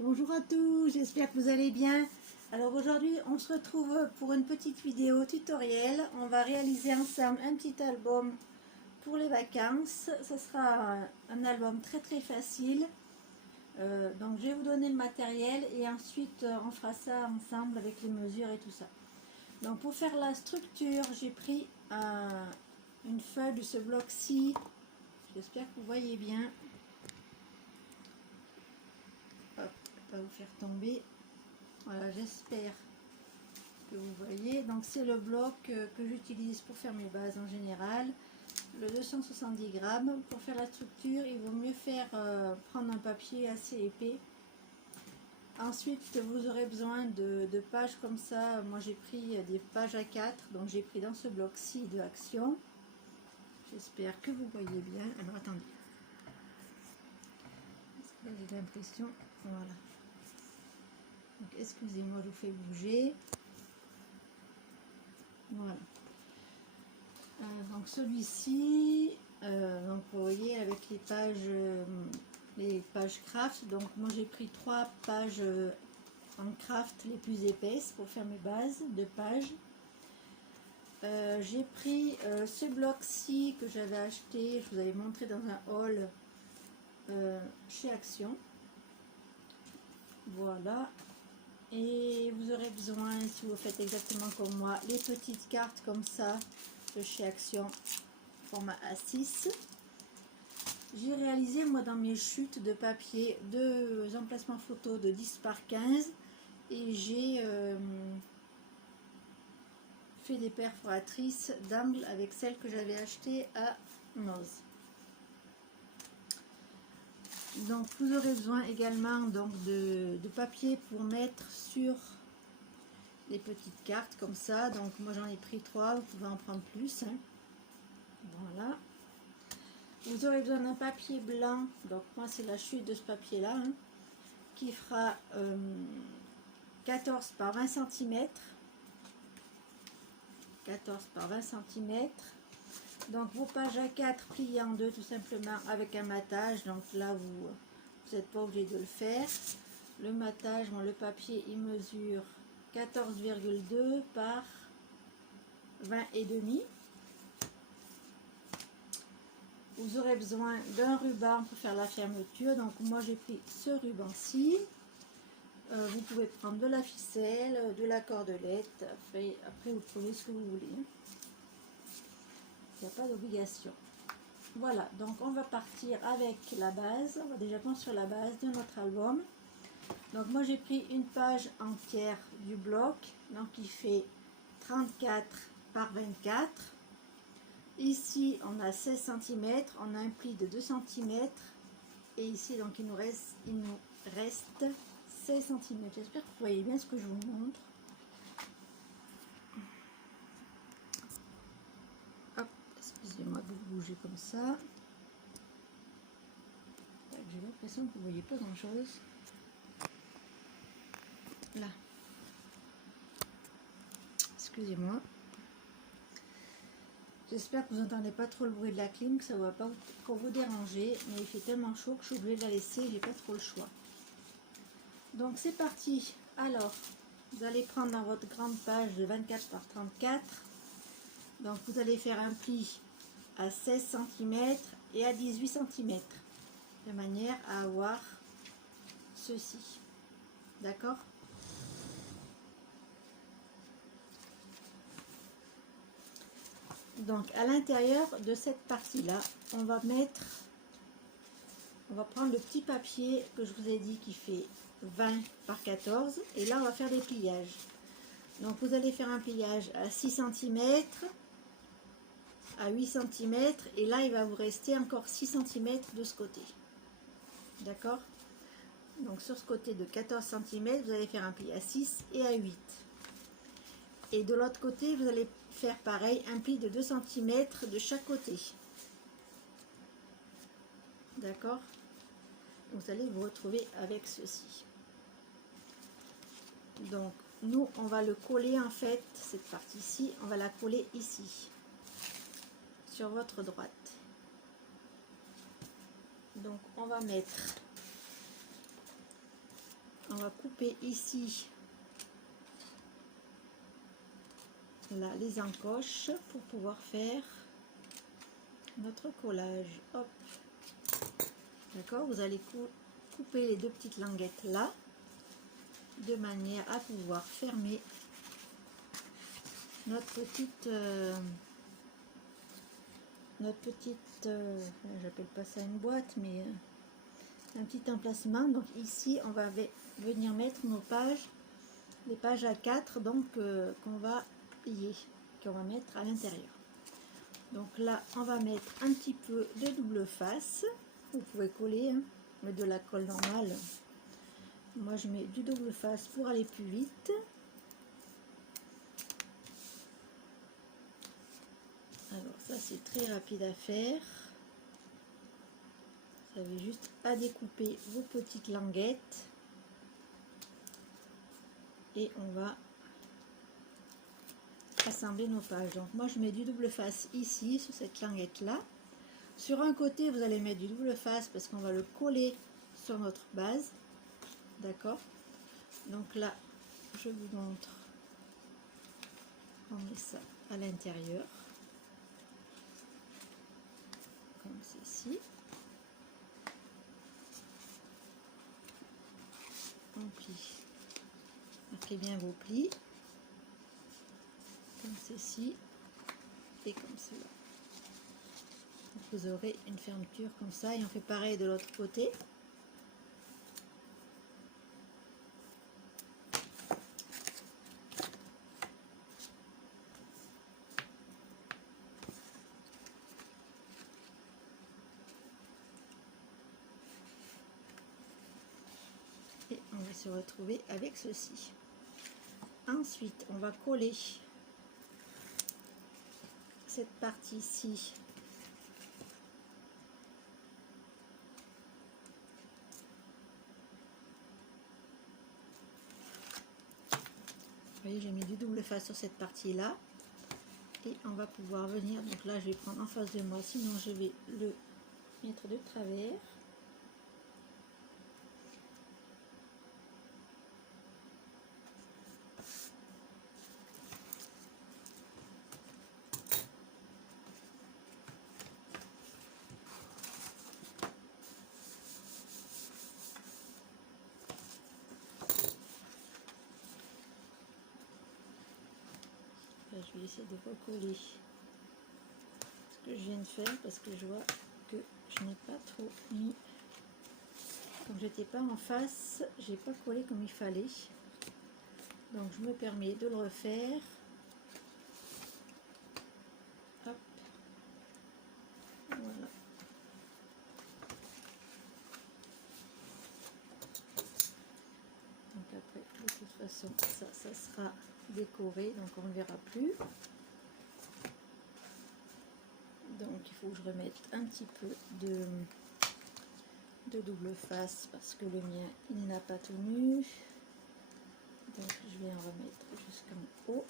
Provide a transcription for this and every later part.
Bonjour à tous, j'espère que vous allez bien. Alors aujourd'hui on se retrouve pour une petite vidéo tutoriel. On va réaliser ensemble un petit album pour les vacances. Ce sera un album très facile. Donc je vais vous donner le matériel et ensuite on fera ça ensemble avec les mesures et tout ça. Donc pour faire la structure, j'ai pris une feuille de ce bloc-ci. J'espère que vous voyez bien. Hop, pas vous faire tomber. Voilà, j'espère que vous voyez. Donc c'est le bloc que j'utilise pour faire mes bases en général. Le 270 grammes. Pour faire la structure, il vaut mieux prendre un papier assez épais. Ensuite, vous aurez besoin de pages comme ça. Moi, j'ai pris des pages A4. Donc, j'ai pris dans ce bloc-ci de Action. J'espère que vous voyez bien. Alors, attendez. J'ai l'impression. Voilà. Donc, excusez-moi, je vous fais bouger. Voilà. Donc celui-ci, donc vous voyez avec les pages craft. Donc moi j'ai pris 3 pages en craft les plus épaisses pour faire mes bases de pages. J'ai pris ce bloc-ci que j'avais acheté, je vous avais montré dans un haul chez Action. Voilà. Et vous aurez besoin, si vous faites exactement comme moi, les petites cartes comme ça de chez Action, format A6. J'ai réalisé moi dans mes chutes de papier 2 emplacements photos de 10 par 15 et j'ai fait des perforatrices d'angle avec celles que j'avais achetées à Noz. Donc vous aurez besoin également donc de papier pour mettre sur les petites cartes comme ça. Donc moi j'en ai pris 3, vous pouvez en prendre plus, hein. Voilà. Vous aurez besoin d'un papier blanc, donc moi c'est la chute de ce papier là, hein, qui fera 14 par 20 cm. 14 par 20 cm. Donc vos pages A4 pliées en deux tout simplement avec un matage. Donc là vous n'êtes pas obligé de le faire. Le matage, bon, le papier il mesure 14,2 par 20 et demi. Vous aurez besoin d'un ruban pour faire la fermeture. Donc moi j'ai pris ce ruban-ci. Vous pouvez prendre de la ficelle, de la cordelette. Après vous prenez ce que vous voulez. Il n'y a pas d'obligation. Voilà, donc on va partir avec la base. On va déjà construire la base de notre album. Donc moi j'ai pris une page entière du bloc. Donc il fait 34 par 24. Ici, on a 16 cm, on a un pli de 2 cm. Et ici, donc, il nous reste 16 cm. J'espère que vous voyez bien ce que je vous montre. Hop, excusez-moi de vous bouger comme ça. J'ai l'impression que vous ne voyez pas grand-chose. Là. Excusez-moi. J'espère que vous n'entendez pas trop le bruit de la clim, que ça ne va pas vous déranger, mais il fait tellement chaud que je suis obligée de la laisser, j'ai pas trop le choix. Donc c'est parti. Alors, vous allez prendre dans votre grande page de 24 par 34. Donc vous allez faire un pli à 16 cm et à 18 cm, de manière à avoir ceci. D'accord ? Donc à l'intérieur de cette partie là, on va prendre le petit papier que je vous ai dit qui fait 20 par 14 et là on va faire des pliages. Donc vous allez faire un pliage à 6 cm, à 8 cm et là il va vous rester encore 6 cm de ce côté. D'accord? Donc sur ce côté de 14 cm, vous allez faire un pli à 6 et à 8. Et de l'autre côté, vous allez faire pareil, un pli de 2 cm de chaque côté. D'accord? Vous allez vous retrouver avec ceci. Donc, nous, on va le coller en fait, cette partie-ci, on va la coller ici, sur votre droite. Donc, on va mettre on va couper ici là les encoches pour pouvoir faire notre collage. Hop, d'accord, vous allez couper les deux petites languettes là de manière à pouvoir fermer notre petite j'appelle pas ça une boîte, mais un petit emplacement. Donc ici on va venir mettre nos pages, les pages A4, donc qu'on va plier, qu'on va mettre à l'intérieur. Donc là on va mettre un petit peu de double face, vous pouvez coller hein, mais de la colle normale. Moi je mets du double face pour aller plus vite. Alors ça c'est très rapide à faire. Vous avez juste à découper vos petites languettes et on va assembler nos pages. Donc moi je mets du double face ici sur cette languette là. Sur un côté vous allez mettre du double face parce qu'on va le coller sur notre base, d'accord. Donc là je vous montre, on met ça à l'intérieur comme ceci. On plie, marquez bien vos plis comme ceci et comme cela. Donc vous aurez une fermeture comme ça et on fait pareil de l'autre côté. Et on va se retrouver avec ceci. Ensuite on va coller cette partie-ci vous voyez, j'ai mis du double face sur cette partie là et on va pouvoir venir, donc là je vais prendre en face de moi, sinon je vais le mettre de travers. Je vais essayer de recoller ce que je viens de faire parce que je vois que je n'ai pas trop mis, comme j'étais pas en face, j'ai pas collé comme il fallait, donc je me permets de le refaire. Hop, voilà. Donc après de toute façon ça sera décoré, donc on ne verra plus. Donc il faut que je remette un petit peu de double face parce que le mien il n'a pas tenu. Donc je vais en remettre jusqu'en haut.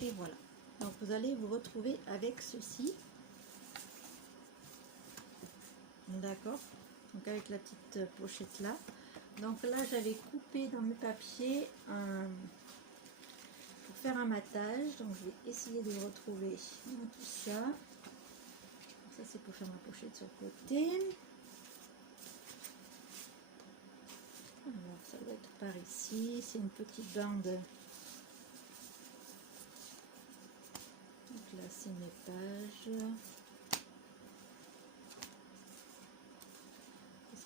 Et voilà. Donc vous allez vous retrouver avec ceci. D'accord, donc avec la petite pochette là. Donc là j'avais coupé dans mes papiers pour faire un matage, donc je vais essayer de retrouver dans tout ça. Ça c'est pour faire ma pochette sur le côté. Alors ça doit être par ici, c'est une petite bande. Donc là c'est mes pages.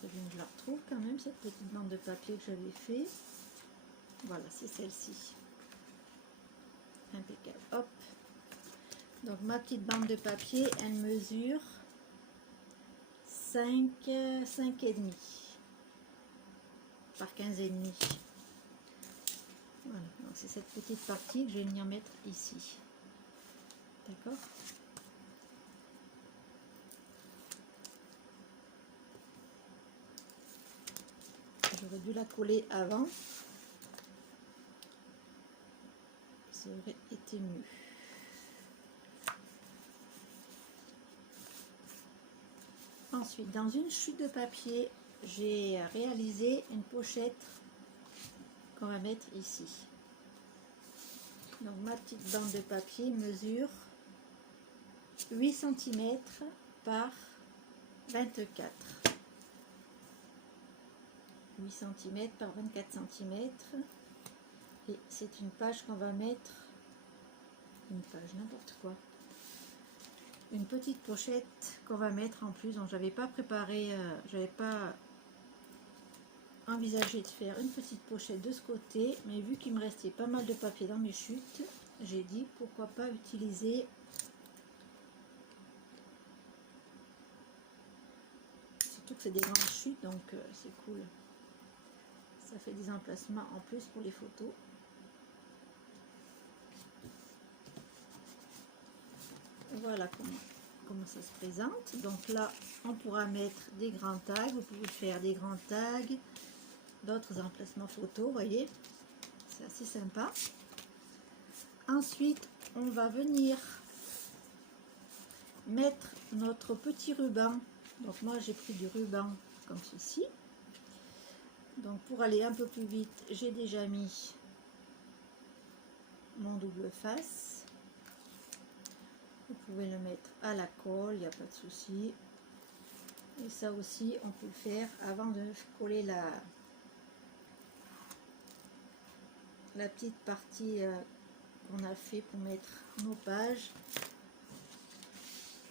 Je la retrouve quand même, cette petite bande de papier que j'avais fait. Voilà, c'est celle-ci. Impeccable. Hop. Donc ma petite bande de papier, elle mesure 5,5 par 15,5. Voilà, donc c'est cette petite partie que je vais venir mettre ici. D'accord? Je J'aurais dû la coller avant. Ça aurait été mieux. Ensuite, dans une chute de papier, j'ai réalisé une pochette qu'on va mettre ici. Donc ma petite bande de papier mesure 8 cm par 24. 8 cm par 24 cm. Et c'est une page qu'on va mettre, une page, n'importe quoi. Une petite pochette qu'on va mettre en plus. Donc j'avais pas préparé, j'avais pas envisagé de faire une petite pochette de ce côté, mais vu qu'il me restait pas mal de papier dans mes chutes, j'ai dit pourquoi pas utiliser surtout que c'est des grandes chutes, donc c'est cool, ça fait des emplacements en plus pour les photos. Voilà comment ça se présente. Donc là on pourra mettre des grands tags, vous pouvez faire des grands tags, d'autres emplacements photos, vous voyez, c'est assez sympa. Ensuite on va venir mettre notre petit ruban. Donc moi j'ai pris du ruban comme ceci. Donc pour aller un peu plus vite, j'ai déjà mis mon double face. Vous pouvez le mettre à la colle, il n'y a pas de souci. Et ça aussi on peut le faire avant de coller la petite partie qu'on a fait pour mettre nos pages,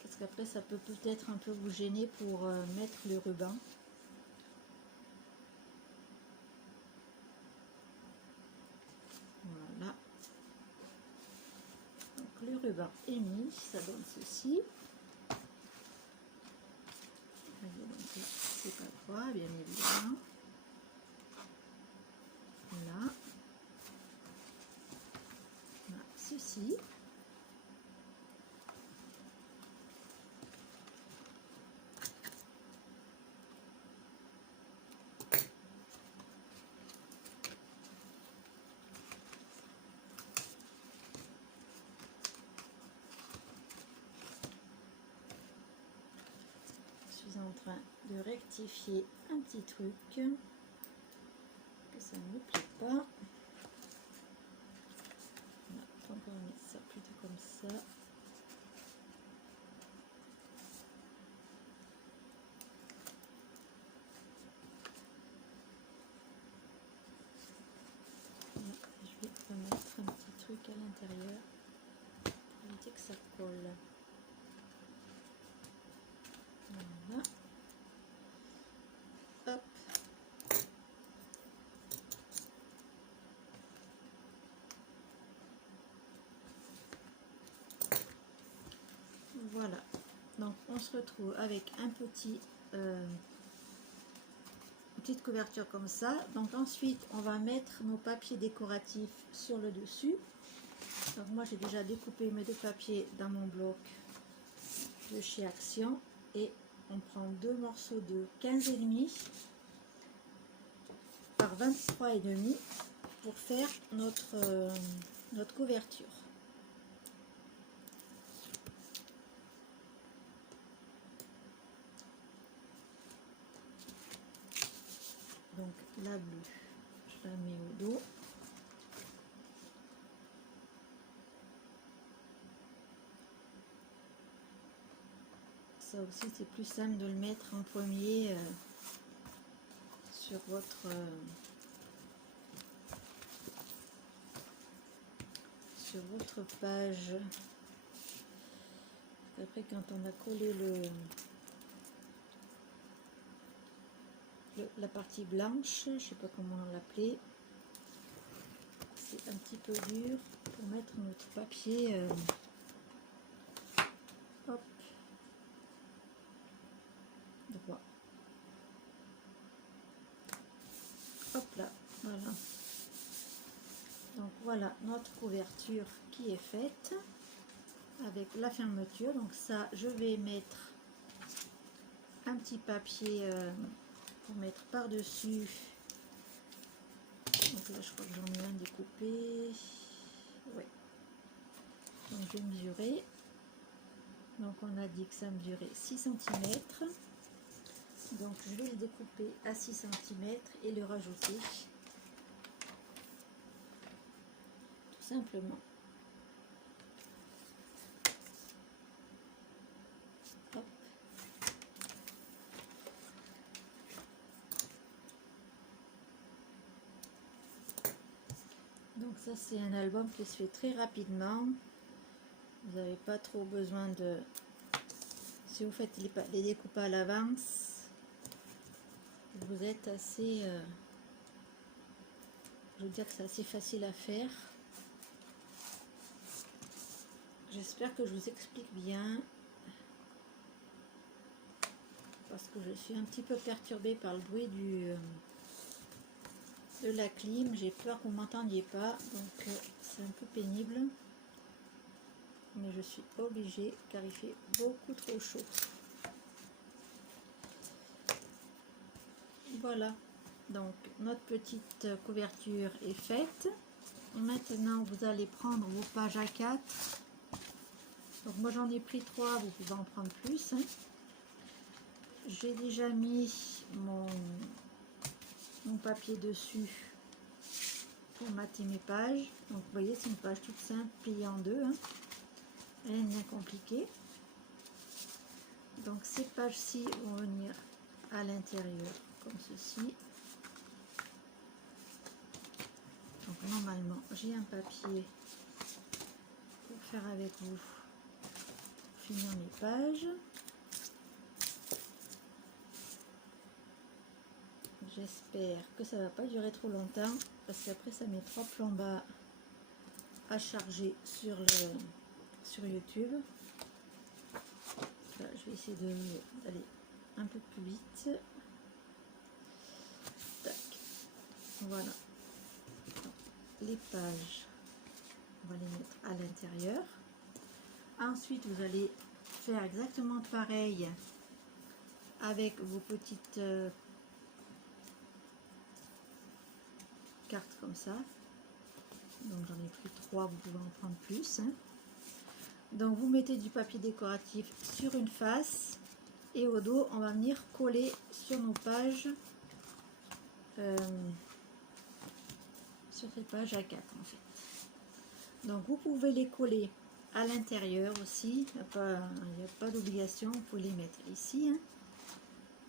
parce qu'après ça peut peut-être un peu vous gêner pour mettre le ruban. Voilà, donc le ruban est mis, ça donne ceci. Donc là c'est pas droit bien évidemment. Voilà. Voilà, ceci. Je suis en train de rectifier un petit truc que ça ne me plaît pas. Voilà, on va mettre ça plutôt comme ça. Voilà, je vais remettre un petit truc à l'intérieur pour éviter que ça colle. Voilà. Hop. Voilà. Donc on se retrouve avec un petit petite couverture comme ça. Donc ensuite on va mettre nos papiers décoratifs sur le dessus. Donc moi j'ai déjà découpé mes deux papiers dans mon bloc de chez Action, et on prend deux morceaux de 15,5 par 23,5 pour faire notre couverture. Donc la bleue, je la mets au dos. Ça aussi c'est plus simple de le mettre en premier sur votre page. Après quand on a collé la partie blanche, je sais pas comment l'appeler, c'est un petit peu dur pour mettre notre papier hop, droit. Hop là, voilà. Donc voilà notre couverture qui est faite avec la fermeture. Donc ça, je vais mettre un petit papier pour mettre par dessus là je crois que j'en ai un découpé. Ouais. Donc je vais mesurer. Donc on a dit que ça mesurait 6 cm. Donc je vais le découper à 6 cm et le rajouter. Tout simplement. Hop. Donc ça c'est un album qui se fait très rapidement. Vous n'avez pas trop besoin de... Si vous faites les découpes à l'avance, vous êtes assez... je veux dire que c'est assez facile à faire. J'espère que je vous explique bien. Parce que je suis un petit peu perturbée par le bruit de la clim. J'ai peur que vous ne m'entendiez pas. Donc c'est un peu pénible. Mais je suis obligée car il fait beaucoup trop chaud. Voilà. Donc notre petite couverture est faite. Maintenant vous allez prendre vos pages A4. Donc moi j'en ai pris 3, vous pouvez en prendre plus. Hein. J'ai déjà mis mon papier dessus pour mater mes pages. Donc vous voyez c'est une page toute simple pliée en deux. Hein. Rien de bien compliqué. Donc ces pages-ci vont venir à l'intérieur comme ceci. Donc normalement j'ai un papier pour faire avec vous, pour finir mes pages. J'espère que ça va pas durer trop longtemps parce qu'après ça met 3 plombas à charger sur YouTube. Là, je vais essayer d'aller un peu plus vite. Tac. Voilà. Les pages, on va les mettre à l'intérieur. Ensuite, vous allez faire exactement pareil avec vos petites cartes comme ça. Donc j'en ai pris 3, vous pouvez en prendre plus. Hein. Donc vous mettez du papier décoratif sur une face et au dos, on va venir coller sur nos pages, sur ces pages A4 en fait. Donc vous pouvez les coller à l'intérieur aussi, il n'y a pas d'obligation, vous pouvez les mettre ici hein,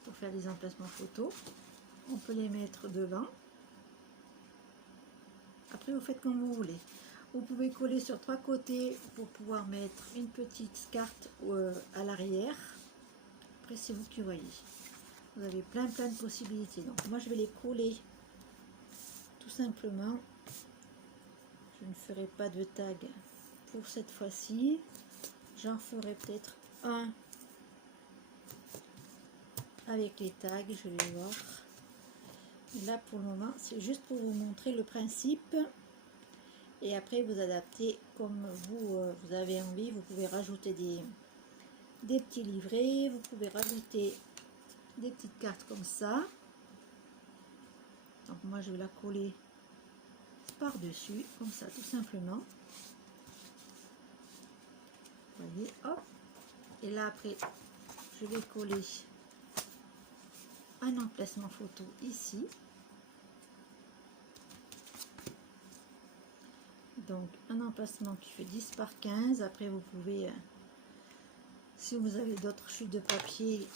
pour faire des emplacements photos. On peut les mettre devant. Après vous faites comme vous voulez. Vous pouvez coller sur 3 côtés pour pouvoir mettre une petite carte à l'arrière. Après c'est vous qui voyez. Vous avez plein de possibilités. Donc moi je vais les coller tout simplement. Je ne ferai pas de tag pour cette fois-ci. J'en ferai peut-être un avec les tags, je vais voir. Là pour le moment c'est juste pour vous montrer le principe. Et après vous adaptez comme vous avez envie. Vous pouvez rajouter des petits livrets, vous pouvez rajouter des petites cartes comme ça. Donc moi je vais la coller par dessus comme ça tout simplement. Vous voyez, hop. Et là après je vais coller un emplacement photo ici. Donc un emplacement qui fait 10 par 15. Après vous pouvez, si vous avez d'autres chutes de papier,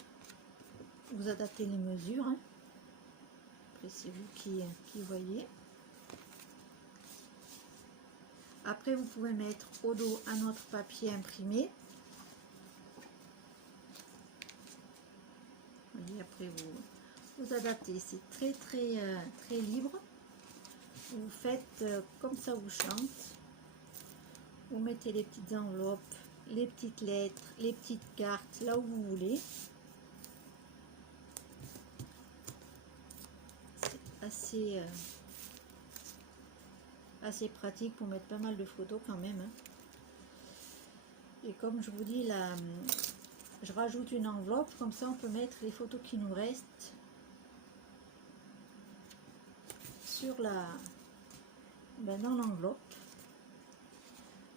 vous adaptez les mesures. Hein. Après c'est vous qui voyez. Après vous pouvez mettre au dos un autre papier imprimé. Vous voyez, après vous adaptez. C'est très libre. Vous faites comme ça vous chante. Vous mettez les petites enveloppes, les petites lettres, les petites cartes là où vous voulez. C'est assez pratique pour mettre pas mal de photos quand même. Hein. Et comme je vous dis là, je rajoute une enveloppe, comme ça on peut mettre les photos qui nous restent sur ben, dans l'enveloppe.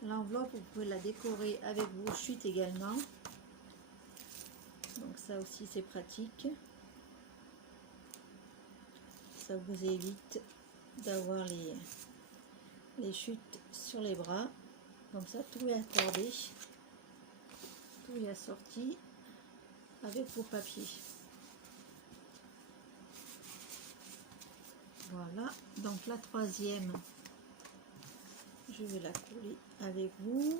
L'enveloppe, vous pouvez la décorer avec vos chutes également. Donc ça aussi c'est pratique. Ça vous évite d'avoir les chutes sur les bras. Comme ça, tout est accordé. Tout est assorti avec vos papiers. Voilà. Donc la troisième, je vais la coller avec vous.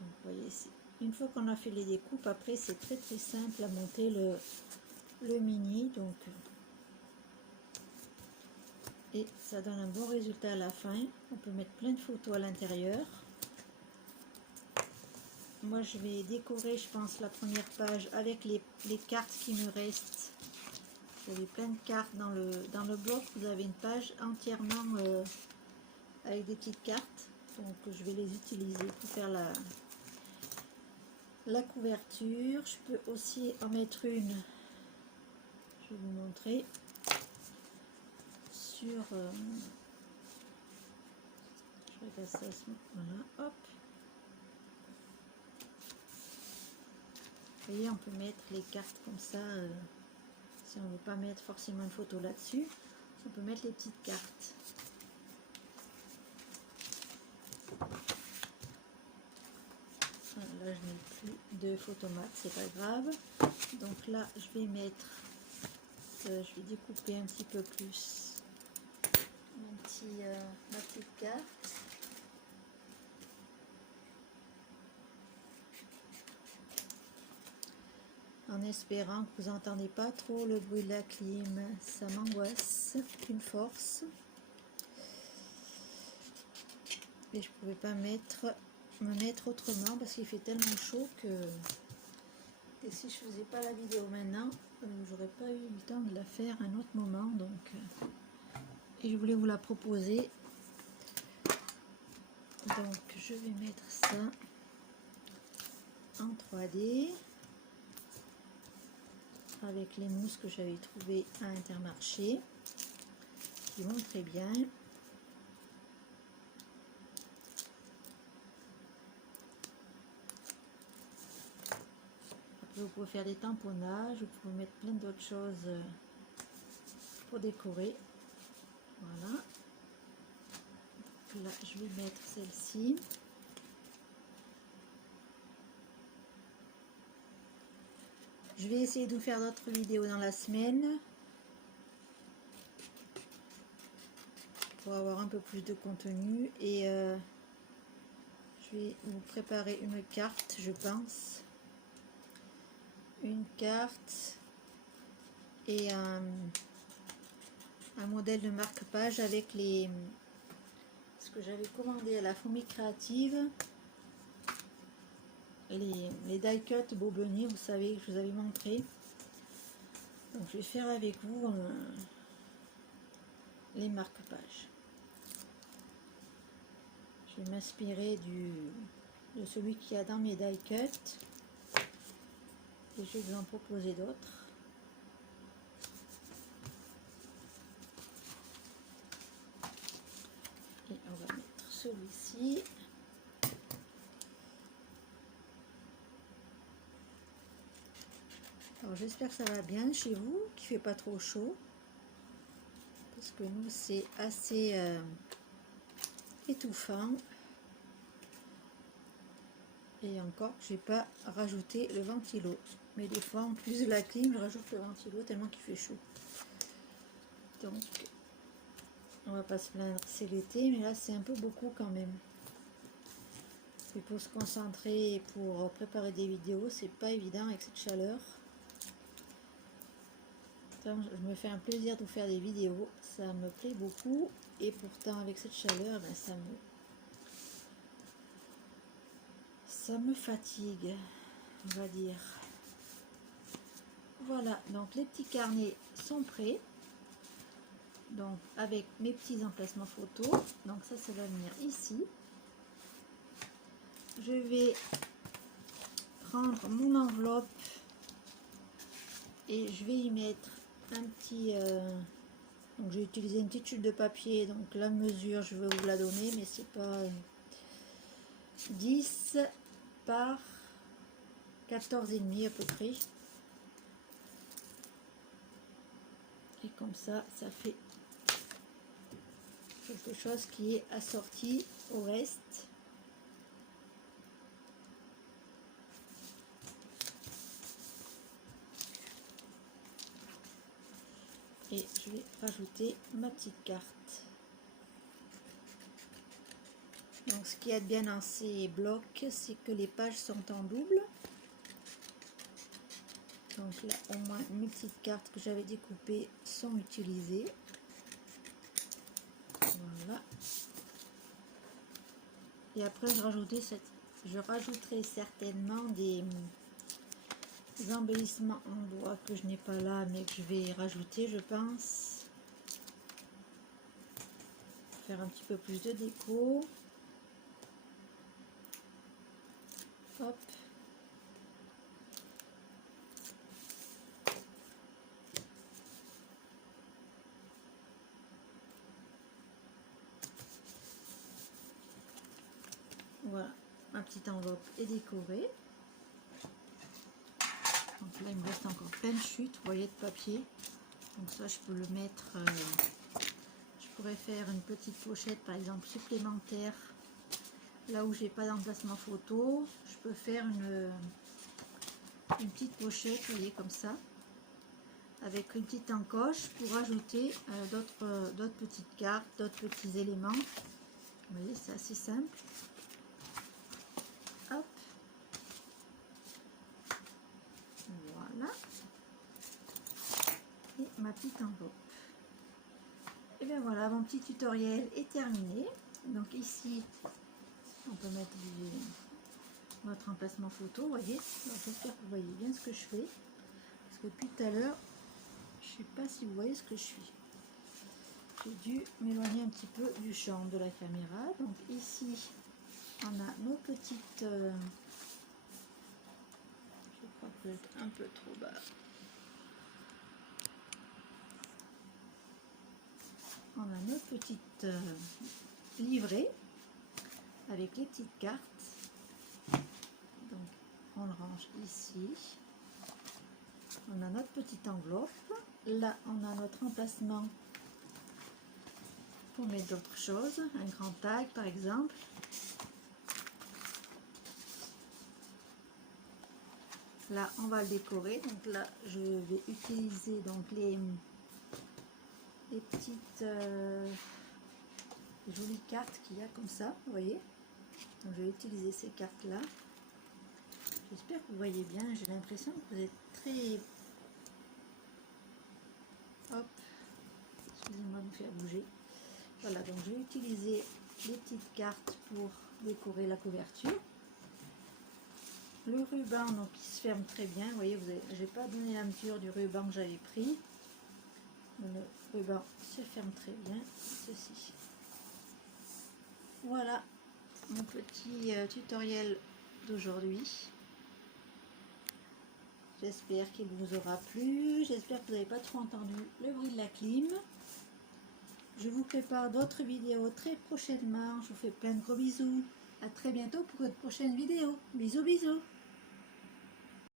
Vous voyez, une fois qu'on a fait les découpes, après c'est très simple à monter le mini, donc et ça donne un bon résultat à la fin. On peut mettre plein de photos à l'intérieur. Moi je vais décorer, je pense, la première page avec les cartes qui me restent. Vous avez plein de cartes dans le bloc, vous avez une page entièrement avec des petites cartes, donc je vais les utiliser pour faire la couverture. Je peux aussi en mettre une, je vais vous montrer, sur, je regarde ça, voilà, hop. Vous voyez, on peut mettre les cartes comme ça, si on ne veut pas mettre forcément une photo là-dessus, on peut mettre les petites cartes. Là, je n'ai plus de photomat, c'est pas grave. Donc là, je vais mettre, je vais découper un petit peu plus ma petite carte. En espérant que vous n'entendez pas trop le bruit de la clim, ça m'angoisse, une force. Et je ne pouvais pas me mettre autrement parce qu'il fait tellement chaud que... Et si je faisais pas la vidéo maintenant, j'aurais pas eu le temps de la faire à un autre moment. Donc, et je voulais vous la proposer. Donc je vais mettre ça en 3D. Avec les mousses que j'avais trouvées à Intermarché, qui vont très bien. Après, vous pouvez faire des tamponnages, vous pouvez mettre plein d'autres choses pour décorer. Voilà. Donc là, je vais mettre celle-ci. Je vais essayer de vous faire d'autres vidéos dans la semaine pour avoir un peu plus de contenu, et je vais vous préparer une carte, je pense, une carte et un modèle de marque-page avec ce que j'avais commandé à la Fourmi Créative, les die-cut Bobonnier, vous savez, que je vous avais montré. Donc je vais faire avec vous les marque-pages. Je vais m'inspirer de celui qu'il y a dans mes die-cut et je vais vous en proposer d'autres. Et on va mettre celui-ci. Alors j'espère que ça va bien chez vous, qu'il ne fait pas trop chaud, parce que nous c'est assez étouffant. Et encore, j'ai pas rajouté le ventilo, mais des fois en plus de la clim je rajoute le ventilo tellement qu'il fait chaud. Donc on va pas se plaindre, c'est l'été, mais là c'est un peu beaucoup quand même. Et pour se concentrer et pour préparer des vidéos, c'est pas évident avec cette chaleur. Donc, je me fais un plaisir de vous faire des vidéos, ça me plaît beaucoup, et pourtant avec cette chaleur, ben, ça me fatigue, on va dire. Voilà, donc les petits carnets sont prêts, donc avec mes petits emplacements photos. Donc ça va venir ici. Je vais prendre mon enveloppe et je vais y mettre un petit... donc j'ai utilisé une petite chute de papier, donc la mesure je vais vous la donner, mais c'est pas 10 par 14,5 à peu près. Et comme ça fait quelque chose qui est assorti au reste. Et je vais rajouter ma petite carte. Donc ce qui est bien dans ces blocs, c'est que les pages sont en double. Donc là au moins mes petites cartes que j'avais découpées sont utilisées. Voilà. Et après je rajouterai certainement des embellissements en bois que je n'ai pas là, mais que je vais rajouter, je pense. Faire un petit peu plus de déco. Hop. Voilà, ma petite enveloppe est décorée. Donc là, il me reste encore plein de chutes, vous voyez, de papier. Donc ça, je peux le mettre... je pourrais faire une petite pochette, par exemple, supplémentaire. Là où j'ai pas d'emplacement photo, je peux faire une petite pochette, vous voyez, comme ça. Avec une petite encoche pour ajouter d'autres petites cartes, d'autres petits éléments. Vous voyez, c'est assez simple. Hop. Voilà. Et ma petite enveloppe. Et bien voilà, mon petit tutoriel est terminé. Donc ici, on peut mettre notre emplacement photo, vous voyez. J'espère que vous voyez bien ce que je fais. Parce que depuis tout à l'heure, je ne sais pas si vous voyez ce que je suis. J'ai dû m'éloigner un petit peu du champ de la caméra. Donc ici, on a nos petites... je crois que vous êtes un peu trop bas. On a nos petites livrées avec les petites cartes. Donc on le range ici. On a notre petite enveloppe. Là on a notre emplacement pour mettre d'autres choses. Un grand tag par exemple. Là on va le décorer. Donc là je vais utiliser donc les petites jolies cartes qu'il y a comme ça, vous voyez. Donc je vais utiliser ces cartes là. J'espère que vous voyez bien. J'ai l'impression que vous êtes très... Hop, excusez-moi de me faire bouger. Voilà, donc je vais utiliser les petites cartes pour décorer la couverture. Le ruban, donc il se ferme très bien, vous voyez, j'ai pas donné la mesure du ruban que j'avais pris. Le ruban se ferme très bien, ceci. Voilà mon petit tutoriel d'aujourd'hui. J'espère qu'il vous aura plu. J'espère que vous n'avez pas trop entendu le bruit de la clim. Je vous prépare d'autres vidéos très prochainement. Je vous fais plein de gros bisous. À très bientôt pour une prochaine vidéo. Bisous, bisous.